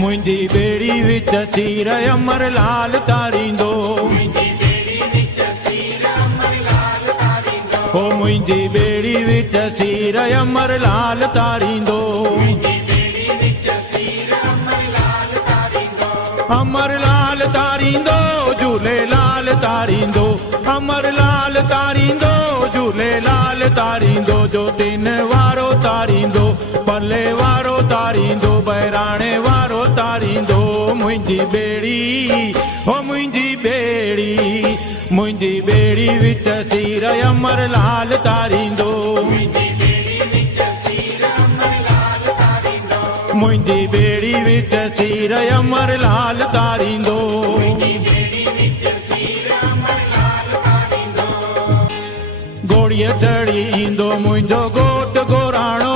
मुंहिंजी ॿेड़ी विच सीर अमर लाल तारींदो हो मुंहिंजी ॿेड़ी विच सीर अमर लाल तारींदो अमर लाल तारींदो झूलेलाल तारींदो अमर लाल तारींदो झूलेलाल तारींदो जो दिन वारो तारींदो पले वारो तारींदो बहिराणे वारो तारींदो मुंहिंजी ॿेड़ी हो मुंहिंजी ॿेड़ी मुंहिंजी ॿेड़ी विच सीर अमर लाल तारींदो मुंहिंजी ॿेड़ी विच सीर अमर लाल तारींदो घोड़ीअ चढ़ी ईंदो मुंहिंजो घोट घोराणो